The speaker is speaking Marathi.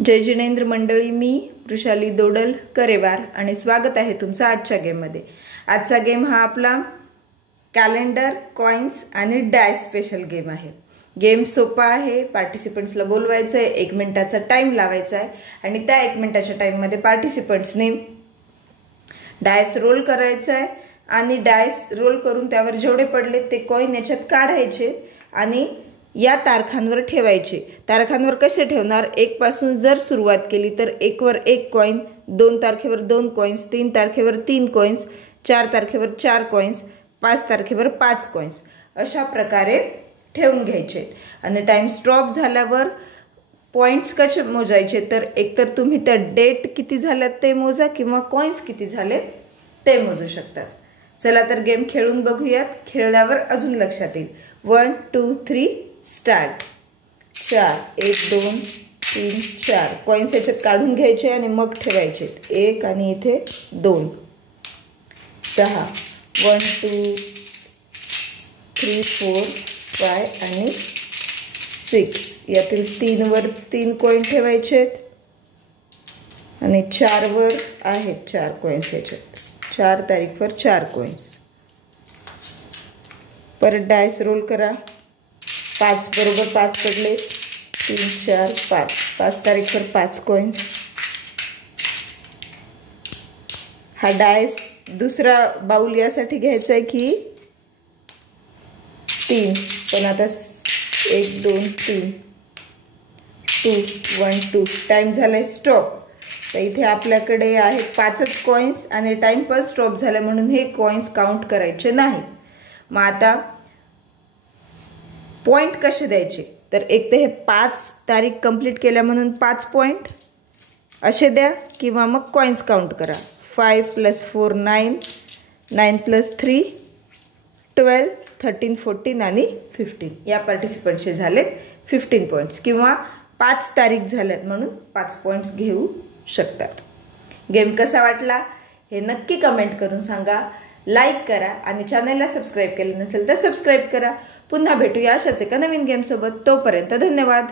जय जिनेंद्र मंडळी, मी वृषाली दोडल करेवार आणि स्वागत आहे तुमचं आजच्या गेममध्ये। आजचा गेम हा आपला कॅलेंडर, कॉइन्स आणि डायस स्पेशल गेम आहे। गेम सोपा आहे। पार्टिसिपंट्सला बोलवायचं आहे, 1 मिनिटाचा टाइम लावायचा आहे आणि त्या 1 मिनिटाच्या टाइममध्ये पार्टिसिपंट्सने डायस रोल करायचा आहे आणि डायस रोल करून त्यावर जेवढे पडले ते कॉइन याच्यात काढायचे आणि या तारखांवर ठेवायचे। तारखांवर कसे ठेवणार? 1 पासून जर सुरुवात केली तर 1 वर 1 coin, 2 तारखेवर 2 coins, 3 तारखेवर 3 coins, 4 तारखेवर 4 coins, 5 तारखेवर 5 coins अशा प्रकारे ठेवून घ्यायचे। आणि टाइम स्टॉप झाल्यावर पॉइंट्स कसे मोजायचे? तर एकतर तुम्ही त्या डेट किती झाल्यात ते मोजा किंवा कॉइन्स किती झाले ते मोजू शकतात। चला तर गेम खेळून बघूयात। खेळल्यावर अजून लक्षात येईल। 1 2 3 स्टार्ट। 4 1 2 3 4 कॉइन्स याच्यात काढून घ्यायचे आणि मग ठेवायचे। 1 आणि इथे 2 6 1 2 3 4 5 आणि 6 यातील 3 वर 3 कॉइन ठेवायचे आणि 4 वर आहेत 4 कॉइन्स याच्यात। 4 तारीखवर 4 कॉइन्स। परत डायस रोल करा। 5 बरोबर 5 पडले। 3 4 5 5 तारीखवर 5 कॉइन्स। हा डायस दुसरा बाउल यासाठी घ्यायचा आहे की 3, पण आता 1 2 3 2 1 2 टाइम झालाय स्टॉप। तर इथे आपल्याकडे आहेत 5च कॉइन्स आणि टाइम पण स्टॉप झाला म्हणून हे कॉइन्स काउंट करायचे नाही। मग आता पॉइंट कसे द्यायचे? तर एक तर हे 5 तारीख कंप्लीट केल्या म्हणून 5 पॉइंट असे द्या किंवा मग कॉइन्स काउंट करा। 5 + 4 9 9 + 3 12 13 14 आणि 15 या पार्टिसिपंटचे झालेत 15 पॉइंट्स किंवा 5 तारीख झाल्यात म्हणून 5 पॉइंट्स घेऊ शकतात। गेम कसा वाटला हे नक्की कमेंट करून सांगा। लाईक करा आणि चॅनलला सबस्क्राईब केलं नसेल तर सबस्क्राईब करा। पुन्हा भेटूया अशाच एका नवीन गेम सोबत। तोपर्यंत धन्यवाद।